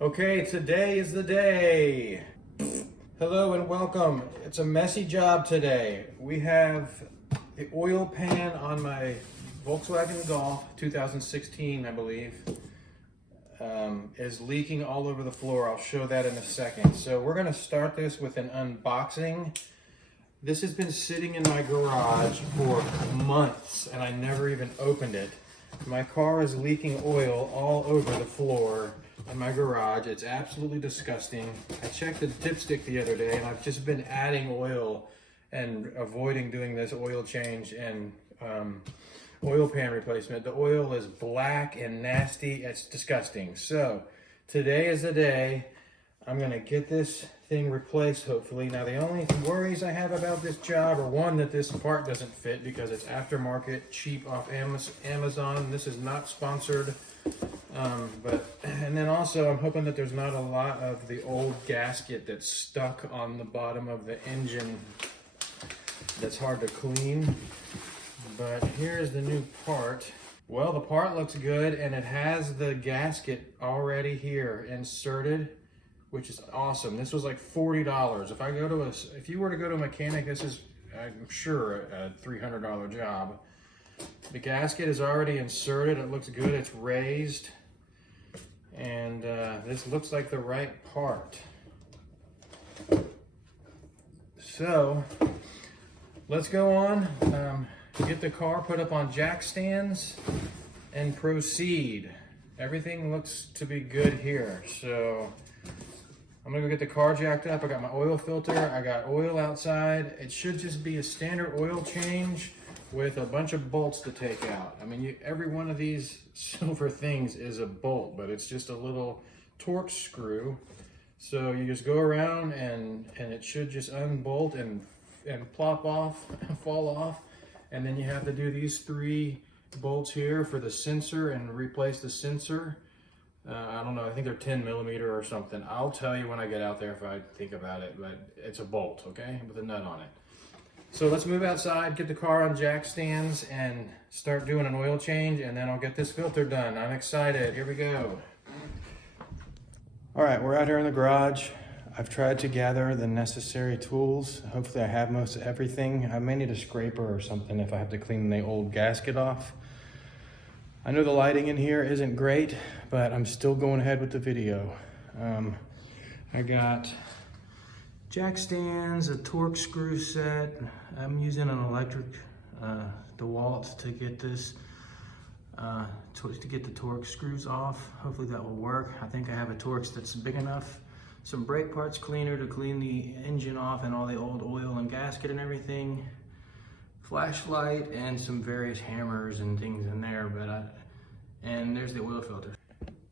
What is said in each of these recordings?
Okay, today is the day. Hello and welcome. It's a messy job today. We have the oil pan on my Volkswagen Golf 2016, I believe, is leaking all over the floor. I'll show that in a second. So we're gonna start this with an unboxing. This has been sitting in my garage for months and I never even opened it. My car is leaking oil all over the floor in my garage. It's absolutely disgusting. I checked the dipstick the other day and I've just been adding oil and avoiding doing this oil change and oil pan replacement. The oil is black and nasty. It's disgusting. So today is the day I'm gonna get this thing replaced, hopefully. Now the only worries I have about this job are, one, that this part doesn't fit because it's aftermarket, cheap off Amazon. This is not sponsored. And then also I'm hoping that there's not a lot of the old gasket that's stuck on the bottom of the engine that's hard to clean. But here's the new part. Well, the part looks good and it has the gasket already here inserted, which is awesome. This was like $40. If you were to go to a mechanic, this is, I'm sure, a $300 job. The gasket is already inserted. It looks good. It's raised. And this looks like the right part. So let's go on, get the car put up on jack stands and proceed. Everything looks to be good here. So I'm gonna go get the car jacked up. I got my oil filter. I got oil outside. It should just be a standard oil change with a bunch of bolts to take out. I mean, every one of these silver things is a bolt, but it's just a little torque screw. So you just go around and it should just unbolt and plop off, fall off. And then you have to do these 3 bolts here for the sensor and replace the sensor. I don't know, I think they're 10 millimeter or something. I'll tell you when I get out there if I think about it, but it's a bolt, okay, with a nut on it. So let's move outside, get the car on jack stands and start doing an oil change, and then I'll get this filter done. I'm excited, here we go. All right, we're out here in the garage. I've tried to gather the necessary tools. Hopefully I have most of everything. I may need a scraper or something if I have to clean the old gasket off. I know the lighting in here isn't great, but I'm still going ahead with the video. I got jack stands, a torque screw set. I'm using an electric DeWalt to get this, to get the torque screws off. Hopefully that will work. I think I have a Torx that's big enough. Some brake parts cleaner to clean the engine off and all the old oil and gasket and everything. Flashlight and some various hammers and things in there, and there's the oil filter.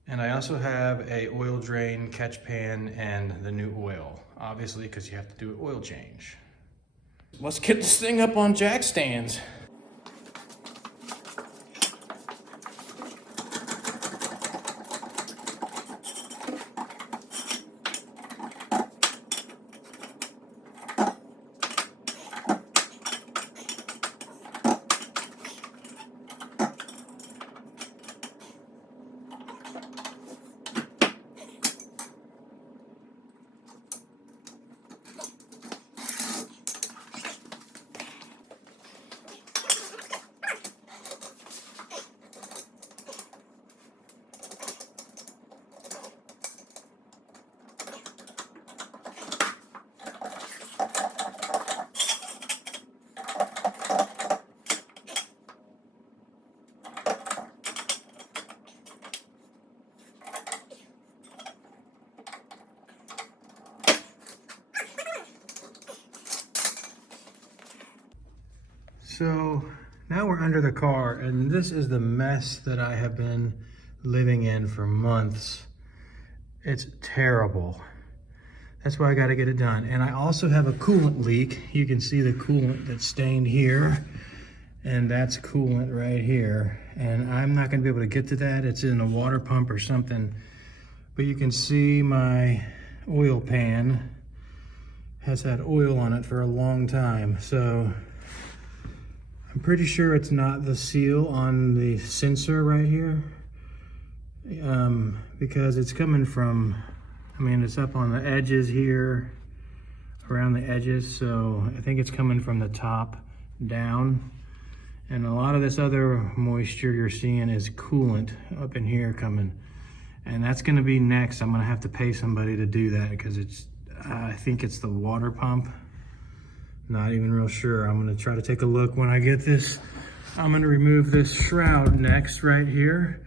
And I also have a oil drain, catch pan, and the new oil, obviously, because you have to do an oil change. Let's get this thing up on jack stands. So now we're under the car, and this is the mess that I have been living in for months. It's terrible. That's why I got to get it done. And I also have a coolant leak. You can see the coolant that's stained here, and that's coolant right here. And I'm not going to be able to get to that. It's in a water pump or something. But you can see my oil pan has had oil on it for a long time. So I'm pretty sure it's not the seal on the sensor right here. because it's coming from, I mean, it's up on the edges here, around the edges, so I think it's coming from the top down. And a lot of this other moisture you're seeing is coolant up in here coming. And that's gonna be next. I'm gonna have to pay somebody to do that because it's, I think it's the water pump. Not even real sure. I'm gonna try to take a look when I get this. I'm gonna remove this shroud next right here.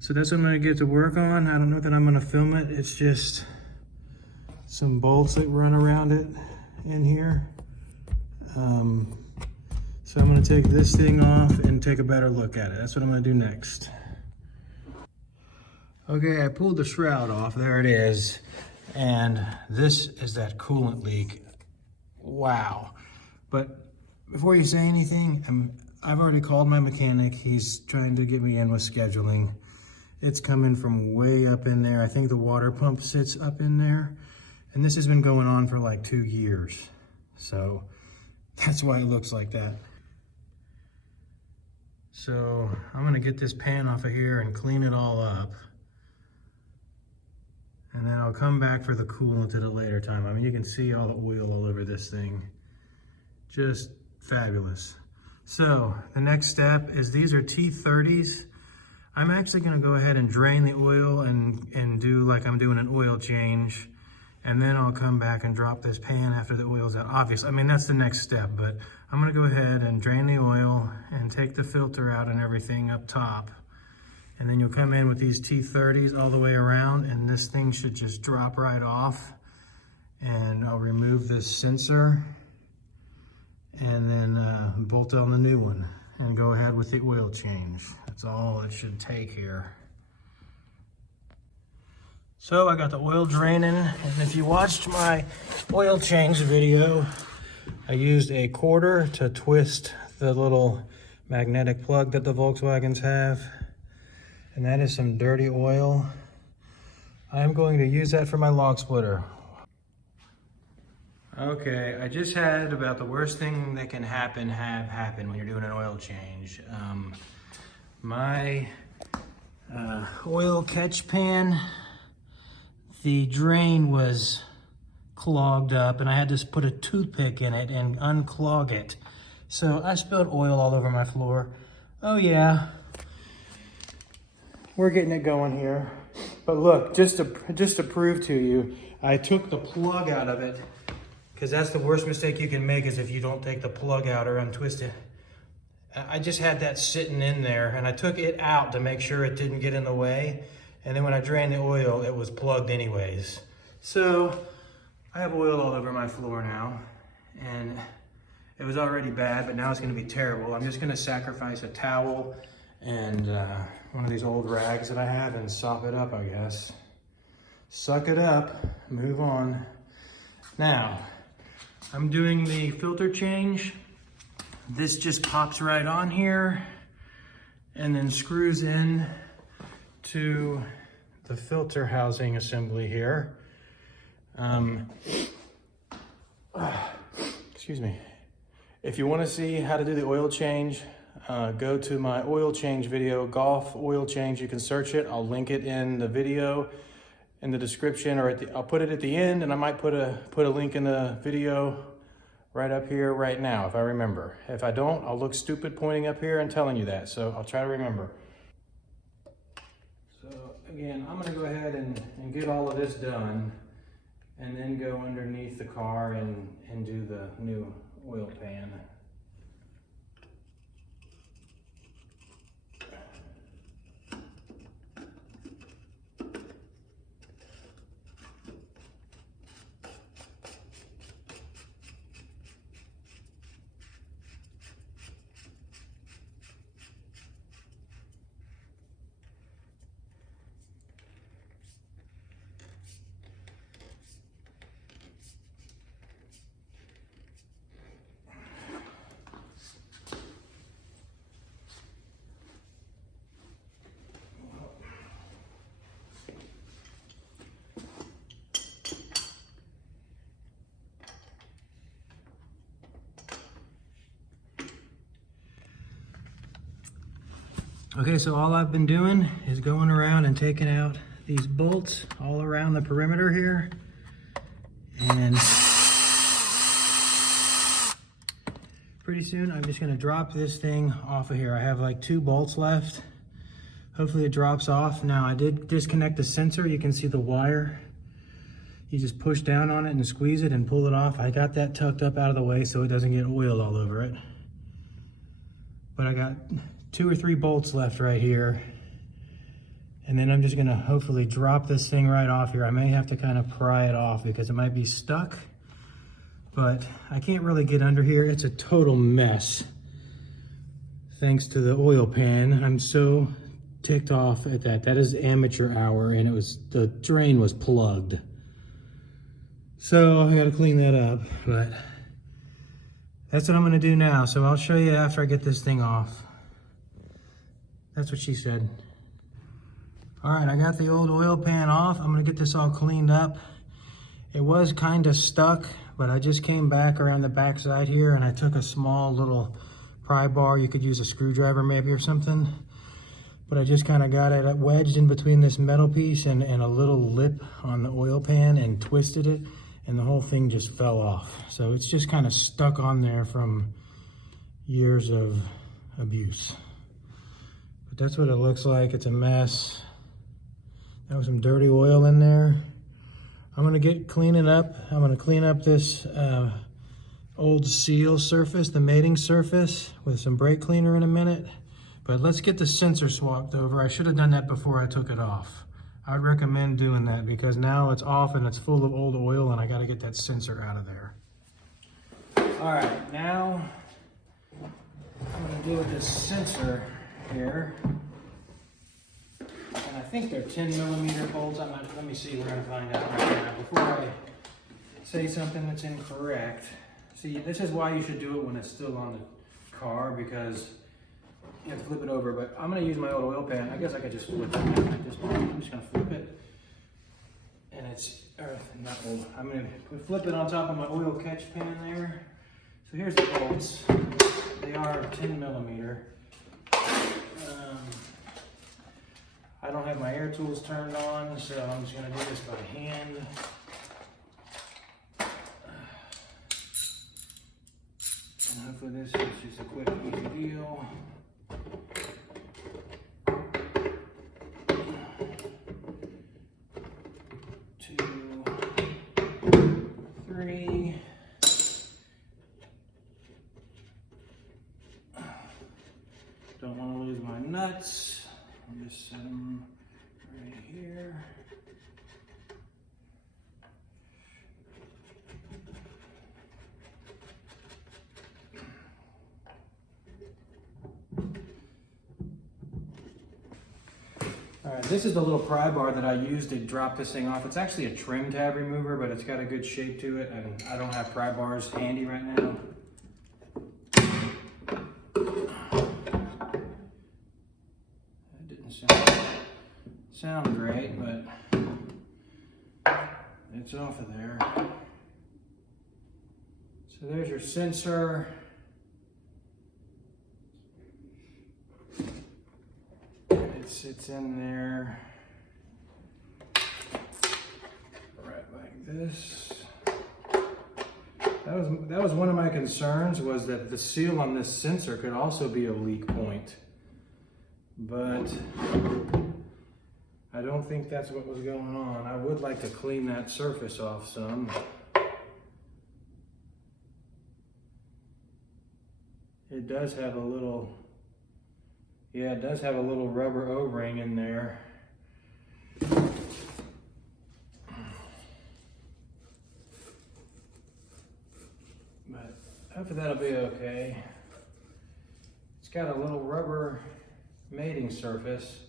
So that's what I'm gonna get to work on. I don't know that I'm gonna film it. It's just some bolts that run around it in here. So I'm gonna take this thing off and take a better look at it. That's what I'm gonna do next. Okay, I pulled the shroud off, there it is. And this is that coolant leak. Wow. But before you say anything, I've already called my mechanic. He's trying to get me in with scheduling. It's coming from way up in there. I think the water pump sits up in there. And this has been going on for like 2 years. So that's why it looks like that. So I'm gonna get this pan off of here and clean it all up. And then I'll come back for the coolant at a later time. I mean, you can see all the oil all over this thing. Just fabulous. So the next step is these are T30s. I'm actually gonna go ahead and drain the oil and do like I'm doing an oil change. And then I'll come back and drop this pan after the oil's out. Obviously, I mean, that's the next step, but I'm gonna go ahead and drain the oil and take the filter out and everything up top. And then you'll come in with these T30s all the way around, and this thing should just drop right off. And I'll remove this sensor and then bolt on the new one and go ahead with the oil change. That's all it should take here. So I got the oil draining, and if you watched my oil change video, I used a quarter to twist the little magnetic plug that the Volkswagens have. And that is some dirty oil. I'm going to use that for my log splitter. Okay, I just had about the worst thing that can happen when you're doing an oil change. My oil catch pan, the drain was clogged up and I had to put a toothpick in it and unclog it. So I spilled oil all over my floor. Oh yeah, we're getting it going here. But look, just to prove to you, I took the plug out of it, because that's the worst mistake you can make is if you don't take the plug out or untwist it. I just had that sitting in there and I took it out to make sure it didn't get in the way. And then when I drained the oil, it was plugged anyways. So I have oil all over my floor now, and it was already bad, but now it's gonna be terrible. I'm just gonna sacrifice a towel and one of these old rags that I have and sop it up, I guess. Suck it up, move on. Now, I'm doing the filter change. This just pops right on here and then screws in to the filter housing assembly here. Excuse me. If you want to see how to do the oil change, go to my oil change video, golf oil change. You can search it. I'll link it in the video in the description, or I'll put it at the end, and I might put a link in the video right up here right now if I remember. If I don't, I'll look stupid pointing up here and telling you that, so I'll try to remember. So again, I'm gonna go ahead and get all of this done and then go underneath the car and do the new oil pan. Okay, so all I've been doing is going around and taking out these bolts all around the perimeter here. And pretty soon I'm just gonna drop this thing off of here. I have like 2 bolts left. Hopefully it drops off. Now I did disconnect the sensor. You can see the wire. You just push down on it and squeeze it and pull it off. I got that tucked up out of the way so it doesn't get oiled all over it. But I got 2 or 3 bolts left right here. And then I'm just gonna hopefully drop this thing right off here. I may have to kind of pry it off because it might be stuck, but I can't really get under here. It's a total mess. Thanks to the oil pan. I'm so ticked off at that. That is amateur hour and the drain was plugged. So I gotta clean that up, but that's what I'm gonna do now. So I'll show you after I get this thing off. That's what she said. All right, I got the old oil pan off. I'm gonna get this all cleaned up. It was kind of stuck, but I just came back around the back side here and I took a small little pry bar. You could use a screwdriver maybe or something. But I just kind of got it wedged in between this metal piece and a little lip on the oil pan and twisted it, and the whole thing just fell off. So it's just kind of stuck on there from years of abuse. But that's what it looks like. It's a mess. There was some dirty oil in there. I'm gonna get cleaning up. I'm gonna clean up this old seal surface, the mating surface, with some brake cleaner in a minute. But let's get the sensor swapped over. I should have done that before I took it off. I'd recommend doing that because now it's off and it's full of old oil and I gotta get that sensor out of there. All right, now I'm gonna deal with this sensor here. And I think they're 10mm bolts. Let me see, we're gonna find out right now. Before I say something that's incorrect. See, this is why you should do it when it's still on the car, because you have to flip it over, but I'm gonna use my old oil pan. I guess I could just flip it at this point. I'm just gonna flip it. And it's, not old. I'm gonna flip it on top of my oil catch pan there. So here's the bolts. They are 10mm. I don't have my air tools turned on, so I'm just gonna do this by hand. And hopefully this is just a quick, easy deal. 2, 3. Don't want to lose my nuts. I'll just set them right here. All right, this is the little pry bar that I used to drop this thing off. It's actually a trim tab remover, but it's got a good shape to it, and I don't have pry bars handy right now. That didn't sound great, but it's off of there. So there's your sensor. It sits in there right like this. That was one of my concerns, was that the seal on this sensor could also be a leak point. But I don't think that's what was going on. I would like to clean that surface off some. It does have a little, yeah, it does have a little rubber O-ring in there. But hopefully that'll be okay. It's got a little rubber mating surface.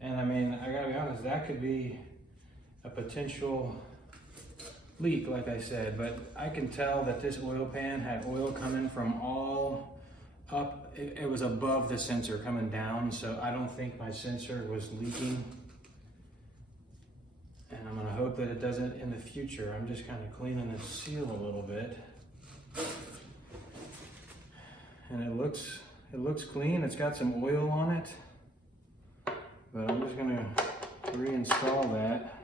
And I mean, I gotta be honest, that could be a potential leak, like I said, but I can tell that this oil pan had oil coming from all up. It was above the sensor coming down, so I don't think my sensor was leaking. And I'm gonna hope that it doesn't in the future. I'm just kind of cleaning the seal a little bit. And it looks clean. It's got some oil on it. but I'm just gonna reinstall that.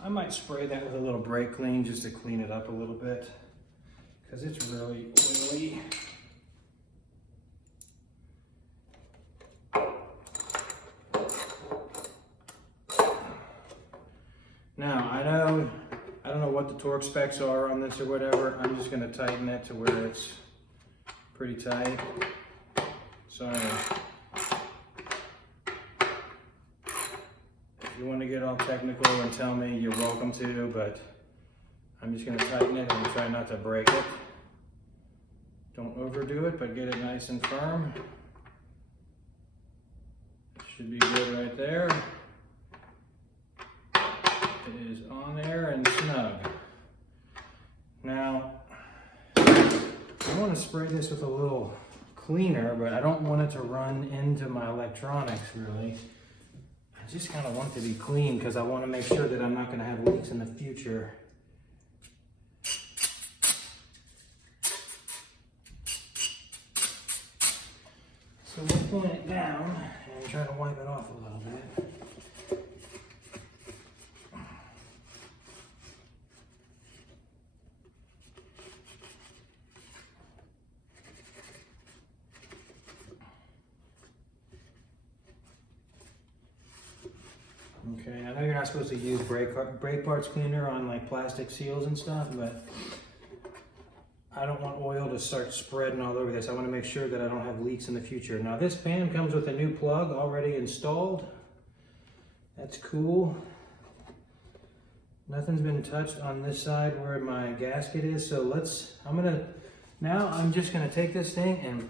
I might spray that with a little brake clean just to clean it up a little bit, because it's really oily. Now, I don't know what the torque specs are on this or whatever. I'm just gonna tighten it to where it's pretty tight. So, if you want to get all technical and tell me, you're welcome to, but I'm just going to tighten it and try not to break it. Don't overdo it, but get it nice and firm. It should be good right there. It is on there and snug. Now, I want to spray this with a little cleaner, but I don't want it to run into my electronics really. I just kind of want it to be clean because I want to make sure that I'm not going to have leaks in the future. So we'll point it down and try to wipe it off a little bit. Okay, I know you're not supposed to use brake parts cleaner on like plastic seals and stuff, but I don't want oil to start spreading all over this. I want to make sure that I don't have leaks in the future. Now this pan comes with a new plug already installed. That's cool. Nothing's been touched on this side where my gasket is, so I'm just gonna take this thing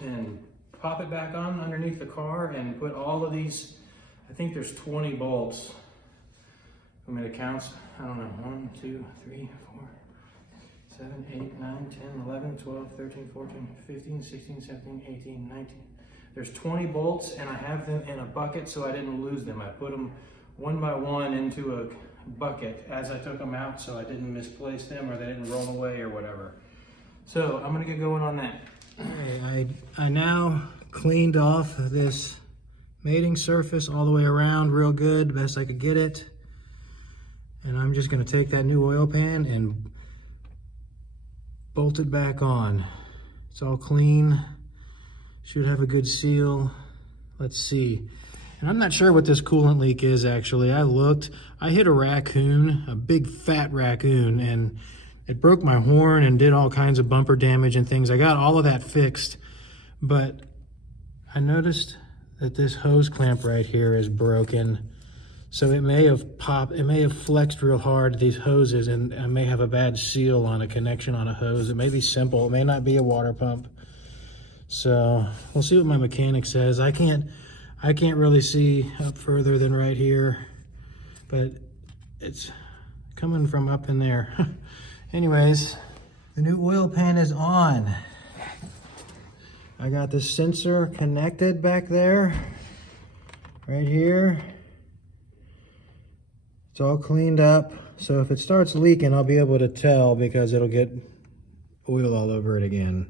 and pop it back on underneath the car and put all of these. I think there's 20 bolts. I mean, it counts, I don't know, 1, 2, 3, 4, 7, 8, 9, 10, 11, 12, 13, 14, 15, 16, 17, 18, 19. There's 20 bolts and I have them in a bucket so I didn't lose them. I put them one by one into a bucket as I took them out so I didn't misplace them or they didn't roll away or whatever. So I'm gonna get going on that. I now cleaned off this mating surface all the way around real good, best I could get it. And I'm just gonna take that new oil pan and bolt it back on. It's all clean, should have a good seal. Let's see. And I'm not sure what this coolant leak is actually. I hit a raccoon, a big fat raccoon, and it broke my horn and did all kinds of bumper damage and things. I got all of that fixed, but I noticed that this hose clamp right here is broken. So it may have flexed real hard, these hoses, and I may have a bad seal on a connection on a hose. It may be simple, it may not be a water pump. So we'll see what my mechanic says. I can't really see up further than right here, but it's coming from up in there. Anyways, the new oil pan is on. I got the sensor connected back there, right here. It's all cleaned up. So if it starts leaking, I'll be able to tell because it'll get oil all over it again.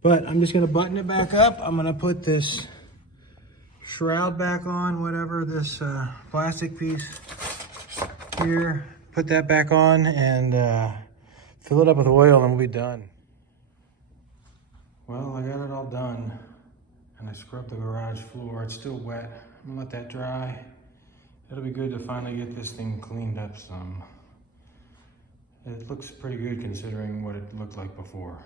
But I'm just gonna button it back up. I'm gonna put this shroud back on, whatever, this plastic piece here. Put that back on and fill it up with oil and we'll be done. Well, I got it all done and I scrubbed the garage floor. It's still wet. I'm gonna let that dry. It'll be good to finally get this thing cleaned up some. It looks pretty good considering what it looked like before.